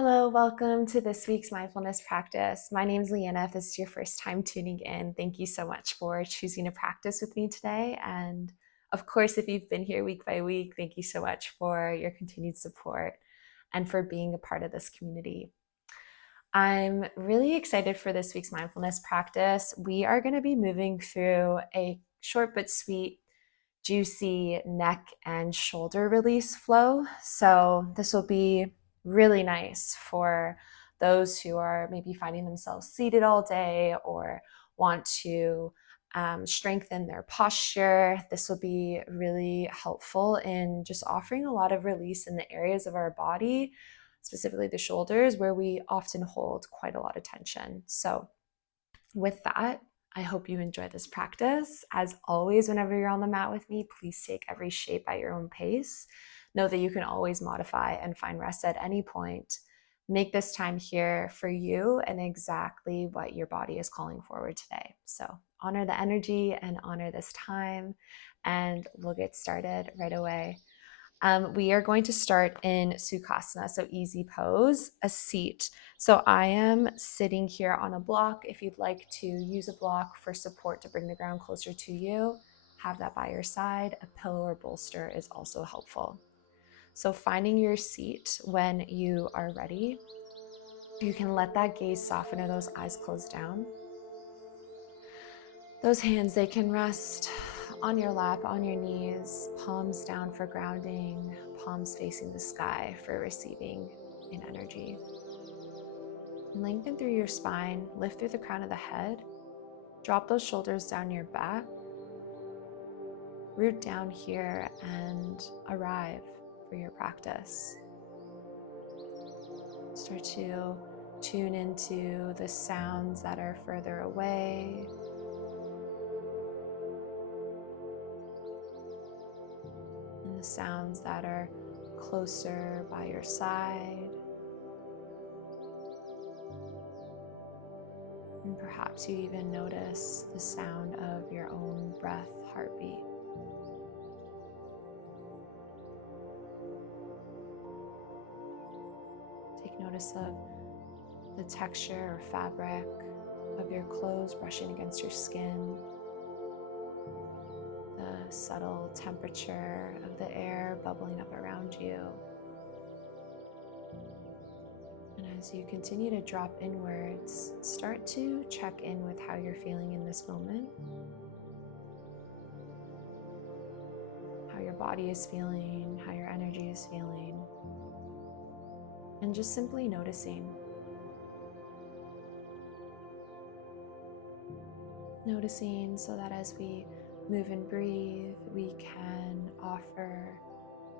Hello, welcome to this week's mindfulness practice. My name is Leanna. If this is your first time tuning in, thank you so much for choosing to practice with me today. And of course, if you've been here week by week, thank you so much for your continued support and for being a part of this community. I'm really excited for this week's mindfulness practice. We are going to be moving through a short but sweet, juicy neck and shoulder release flow. So this will be really nice for those who are maybe finding themselves seated all day or want to strengthen their posture. This will be really helpful in just offering a lot of release in the areas of our body, specifically the shoulders, where we often hold quite a lot of tension. So with that, I hope you enjoy this practice. As always, whenever you're on the mat with me, please take every shape at your own pace. Know that you can always modify and find rest at any point. Make this time here for you and exactly what your body is calling forward today. So honor the energy and honor this time, and we'll get started right away. We are going to start in Sukhasana, so easy pose, a seat. So I am sitting here on a block. If you'd like to use a block for support to bring the ground closer to you, have that by your side. A pillow or bolster is also helpful. So finding your seat when you are ready, you can let that gaze soften or those eyes close down. Those hands, they can rest on your lap, on your knees, palms down for grounding, palms facing the sky for receiving in energy. Lengthen through your spine, lift through the crown of the head, drop those shoulders down your back, root down here and arrive for your practice. Start to tune into the sounds that are further away, and the sounds that are closer by your side. And perhaps you even notice the sound of your own breath, heartbeat. Take notice of the texture or fabric of your clothes brushing against your skin, the subtle temperature of the air bubbling up around you. And as you continue to drop inwards, start to check in with how you're feeling in this moment, how your body is feeling, how your energy is feeling, and just simply noticing. Noticing so that as we move and breathe, we can offer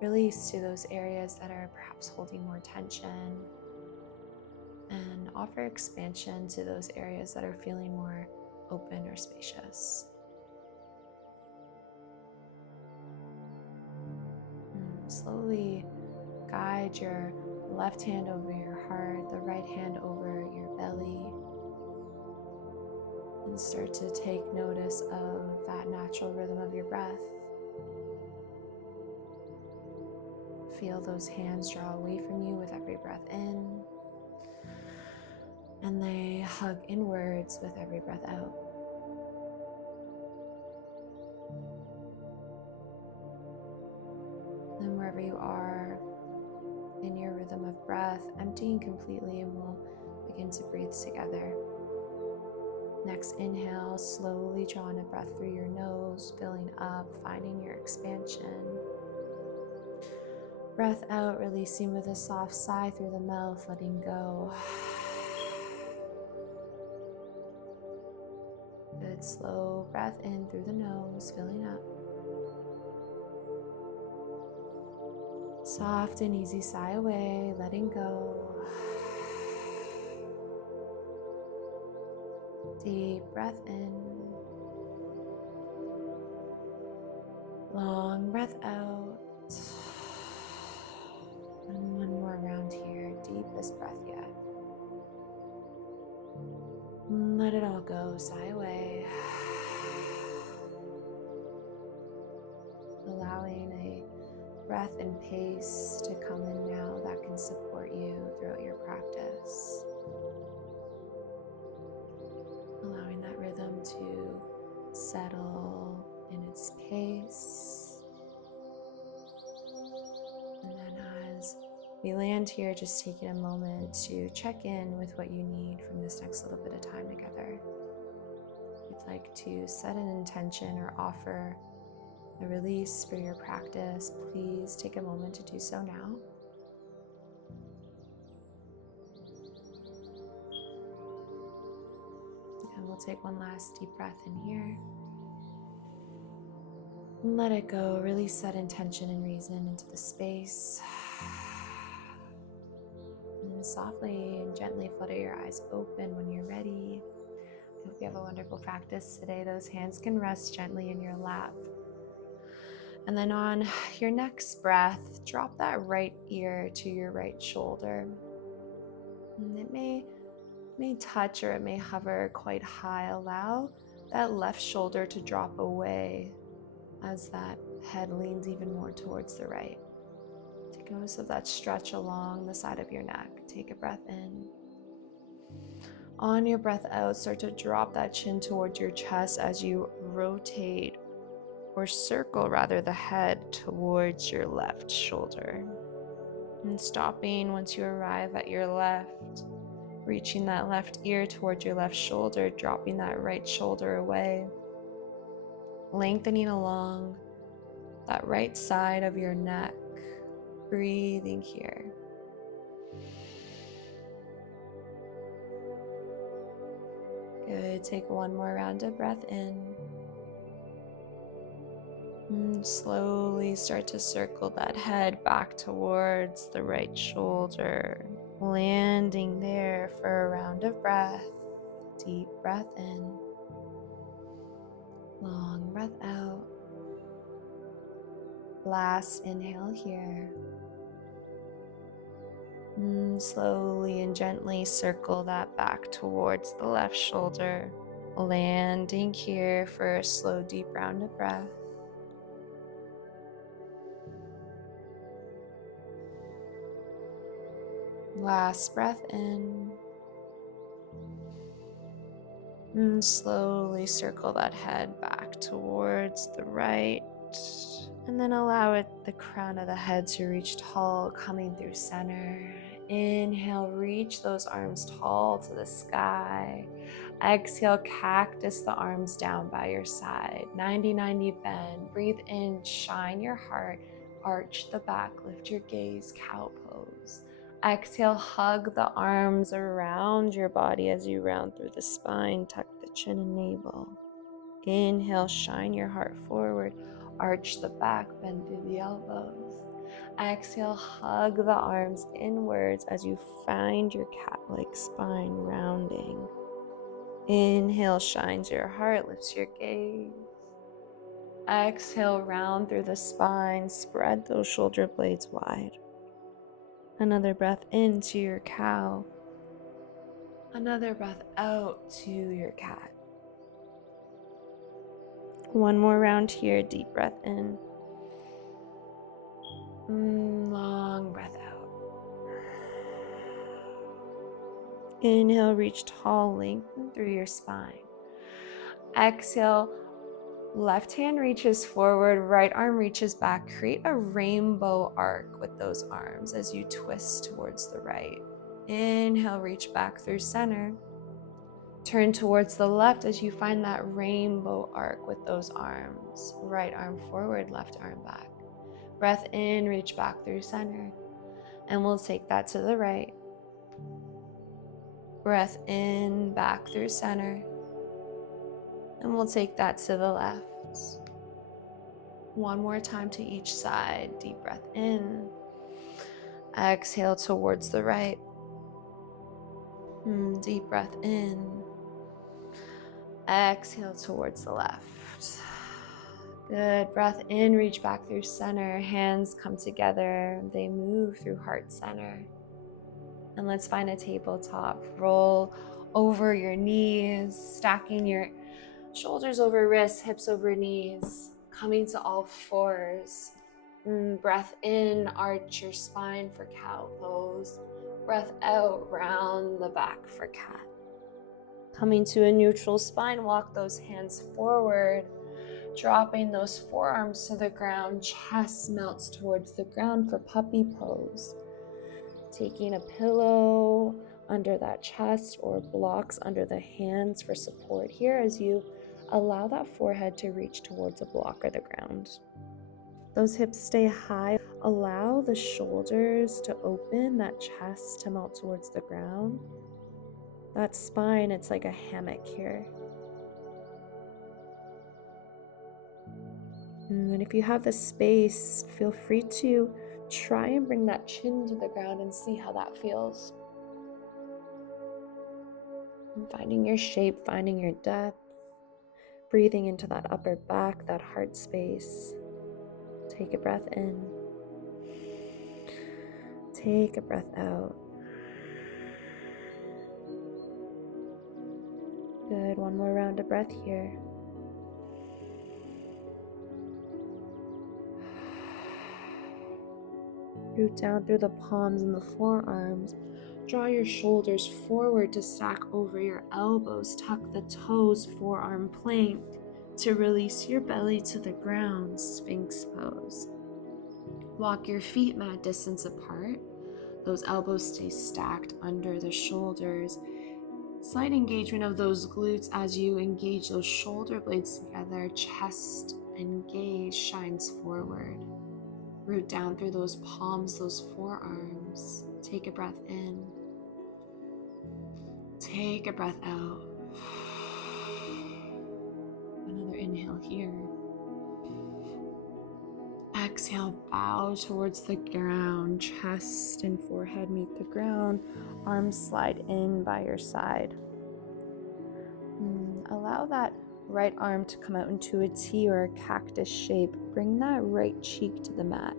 release to those areas that are perhaps holding more tension, and offer expansion to those areas that are feeling more open or spacious. Slowly guide your left hand over your heart, the right hand over your belly, and start to take notice of that natural rhythm of your breath. Feel those hands draw away from you with every breath in, and they hug inwards with every breath out. Then wherever you are in your rhythm of breath, emptying completely, and we'll begin to breathe together. Next inhale, slowly drawing a breath through your nose, filling up, finding your expansion. Breath out, releasing with a soft sigh through the mouth, letting go. Good, slow breath in through the nose, filling up. Soft and easy sigh away, letting go. Deep breath in. Long breath out. And one more round here, deepest breath yet. Let it all go, sigh away. Allowing a breath and pace to come in now that can support you throughout your practice. Allowing that rhythm to settle in its pace. And then as we land here, just taking a moment to check in with what you need from this next little bit of time together. If you'd like to set an intention or offer a release for your practice, please take a moment to do so now. And we'll take one last deep breath in here. And let it go. Release that intention and reason into the space. And then softly and gently flutter your eyes open when you're ready. I hope you have a wonderful practice today. Those hands can rest gently in your lap. And then on your next breath, drop that right ear to your right shoulder. And it may touch or it may hover quite high. Allow that left shoulder to drop away as that head leans even more towards the right. Take notice of that stretch along the side of your neck. Take a breath in. On your breath out, start to drop that chin towards your chest as you rotate or circle rather the head towards your left shoulder. And stopping once you arrive at your left, reaching that left ear towards your left shoulder, dropping that right shoulder away, lengthening along that right side of your neck, breathing here. Good. Take one more round of breath in. And slowly start to circle that head back towards the right shoulder, landing there for a round of breath. Deep breath in, long breath out. Last inhale here. And slowly and gently circle that back towards the left shoulder, landing here for a slow, deep round of breath. Last breath in. And slowly circle that head back towards the right. And then allow the crown of the head to reach tall, coming through center. Inhale, reach those arms tall to the sky. Exhale, cactus the arms down by your side. 90-90 bend. Breathe in, shine your heart. Arch the back, lift your gaze, cow pose. Exhale, hug the arms around your body as you round through the spine. Tuck the chin and navel. Inhale, shine your heart forward. Arch the back, bend through the elbows. Exhale, hug the arms inwards as you find your cat-like spine rounding. Inhale, shines your heart, lifts your gaze. Exhale, round through the spine, spread those shoulder blades wide. Another breath into your cow. Another breath out to your cat. One more round here, deep breath in. Long breath out. Inhale, reach tall, lengthen through your spine. Exhale, left hand reaches forward, right arm reaches back. Create a rainbow arc with those arms as you twist towards the right. Inhale, reach back through center. Turn towards the left as you find that rainbow arc with those arms. Right arm forward, left arm back. Breath in, reach back through center. And we'll take that to the right. Breath in, back through center. And we'll take that to the left. One more time to each side. Deep breath in. Exhale towards the right. Deep breath in. Exhale towards the left. Good. Breath in, reach back through center. Hands come together. They move through heart center. And let's find a tabletop. Roll over your knees, stacking your shoulders over wrists, hips over knees, coming to all fours. Breath in, arch your spine for cow pose. Breath out, round the back for cat. Coming to a neutral spine, walk those hands forward, dropping those forearms to the ground, chest melts towards the ground for puppy pose. Taking a pillow under that chest or blocks under the hands for support here as you allow that forehead to reach towards a block or the ground. Those hips stay high. Allow the shoulders to open, that chest to melt towards the ground. That spine, it's like a hammock here. And if you have the space, feel free to try and bring that chin to the ground and see how that feels. And finding your shape, finding your depth, breathing into that upper back, that heart space. Take a breath in. Take a breath out. Good, one more round of breath here. Root down through the palms and the forearms. Draw your shoulders forward to stack over your elbows. Tuck the toes, forearm plank to release your belly to the ground, Sphinx pose. Walk your feet mat distance apart. Those elbows stay stacked under the shoulders. Slight engagement of those glutes as you engage those shoulder blades together. Chest and gaze shines forward. Root down through those palms, those forearms. Take a breath in. Take a breath out. Another inhale here. Exhale, bow towards the ground. Chest and forehead meet the ground. Arms slide in by your side. Allow that right arm to come out into a T or a cactus shape. Bring that right cheek to the mat.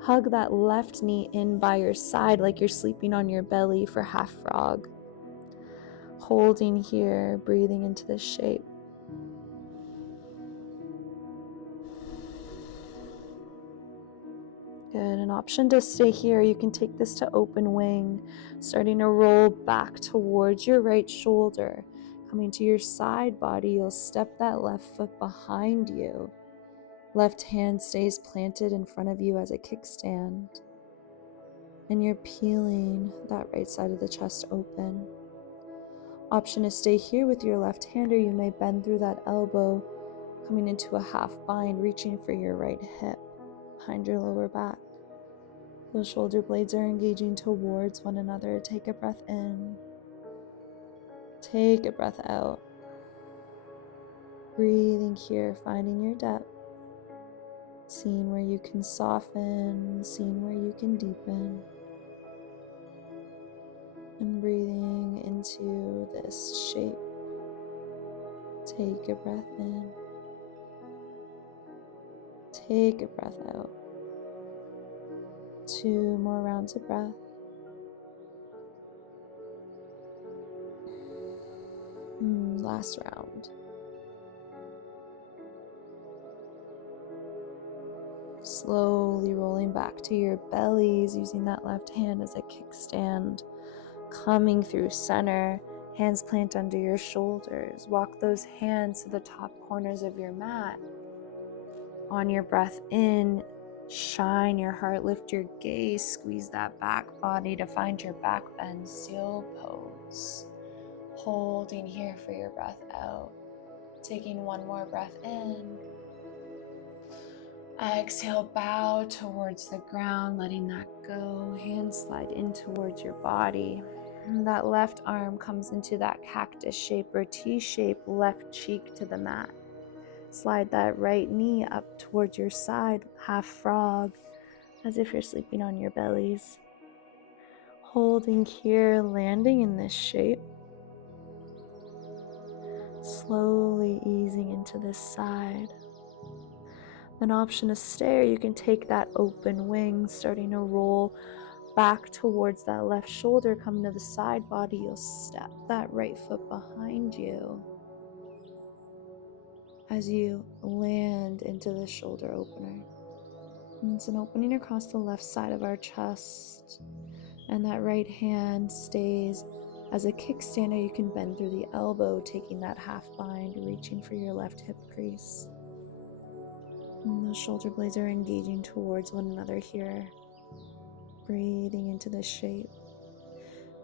Hug that left knee in by your side like you're sleeping on your belly for half frog. Holding here, breathing into this shape. Good, an option to stay here. You can take this to open wing, starting to roll back towards your right shoulder. Coming to your side body, you'll step that left foot behind you. Left hand stays planted in front of you as a kickstand. And you're peeling that right side of the chest open. Option is stay here with your left hand, or you may bend through that elbow, coming into a half bind, reaching for your right hip behind your lower back. Those shoulder blades are engaging towards one another. Take a breath in. Take a breath out. Breathing here, finding your depth. Seeing where you can soften, seeing where you can deepen. And breathing into this shape. Take a breath in. Take a breath out. 2 more rounds of breath. Last round. Slowly rolling back to your bellies, using that left hand as a kickstand. Coming through center, hands plant under your shoulders. Walk those hands to the top corners of your mat. On your breath in, shine your heart, lift your gaze, squeeze that back body to find your back bend, seal pose. Holding here for your breath out. Taking one more breath in. Exhale, bow towards the ground, letting that go. Hands slide in towards your body. And that left arm comes into that cactus shape or T shape, left cheek to the mat. Slide that right knee up towards your side, half frog, as if you're sleeping on your bellies. Holding here, landing in this shape. Slowly easing into this side. An option to stay, or you can take that open wing, starting to roll back towards that left shoulder, coming to the side body. You'll step that right foot behind you as you land into the shoulder opener. It's an opening across the left side of our chest, and that right hand stays as a kickstand, or you can bend through the elbow, taking that half bind, reaching for your left hip crease. And the shoulder blades are engaging towards one another here. Breathing into the shape,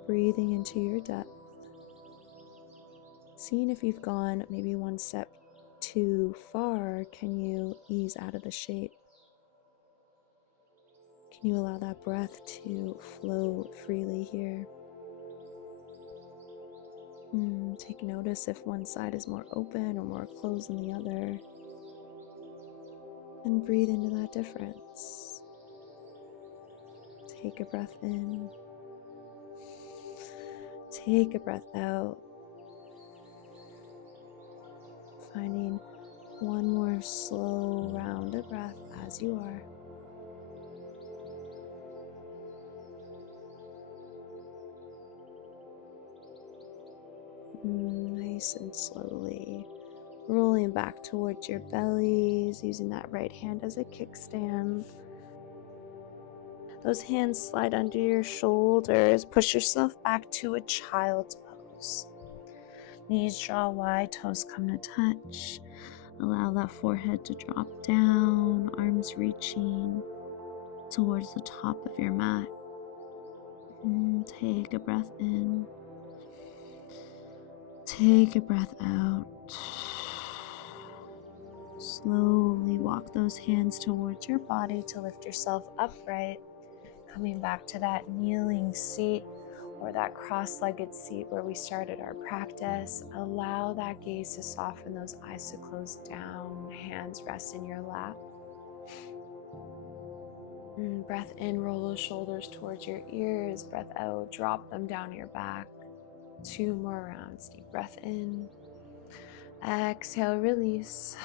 breathing into your depth. Seeing if you've gone maybe one step too far, can you ease out of the shape? Can you allow that breath to flow freely here? Take notice if one side is more open or more closed than the other. And breathe into that difference. Take a breath in. Take a breath out. Finding one more slow, rounded breath as you are. Nice and slowly rolling back towards your bellies, using that right hand as a kickstand. Those hands slide under your shoulders. Push yourself back to a child's pose. Knees draw wide, toes come to touch. Allow that forehead to drop down, arms reaching towards the top of your mat. Take a breath in. Take a breath out. Slowly walk those hands towards your body to lift yourself upright. Coming back to that kneeling seat or that cross-legged seat where we started our practice. Allow that gaze to soften, those eyes to close down, hands rest in your lap. Breath in, roll those shoulders towards your ears. Breath out, drop them down your back. 2 more rounds. Deep breath in. Exhale, release.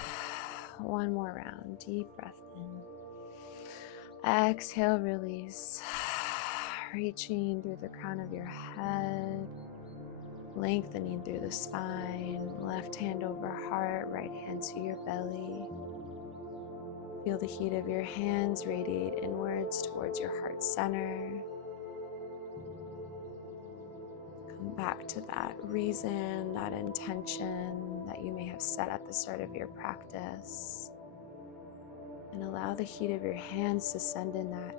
1 more round. Deep breath in. Exhale, release. Reaching through the crown of your head. Lengthening through the spine. Left hand over heart, right hand to your belly. Feel the heat of your hands radiate inwards towards your heart center. Come back to that reason, that intention that you may have set at the start of your practice. And allow the heat of your hands to send in that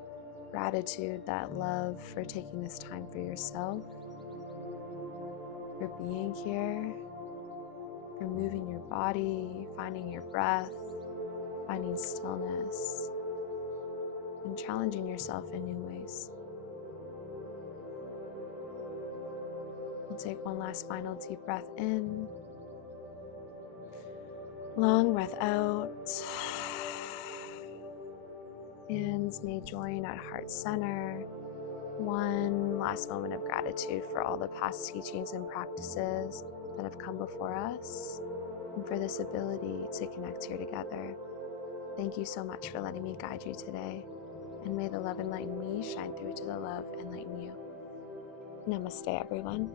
gratitude, that love for taking this time for yourself, for being here, for moving your body, finding your breath, finding stillness, and challenging yourself in new ways. We'll take one last final deep breath in. Long breath out. Hands may join at heart center. One last moment of gratitude for all the past teachings and practices that have come before us, and for this ability to connect here together. Thank you so much for letting me guide you today, and may the love enlighten me shine through to the love enlighten you. Namaste, everyone.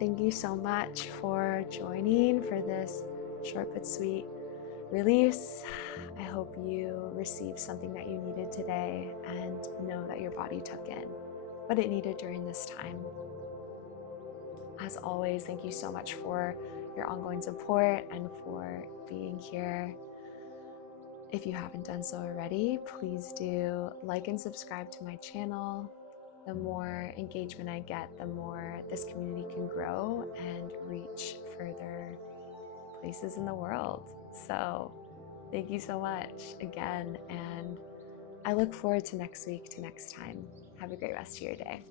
Thank you so much for joining for this short but sweet release. I hope you received something that you needed today and know that your body took in what it needed during this time. As always, thank you so much for your ongoing support and for being here. If you haven't done so already, please do like and subscribe to my channel. The more engagement I get, the more this community can grow and reach further places in the world. So thank you so much again, and I look forward to next week, to next time. Have a great rest of your day.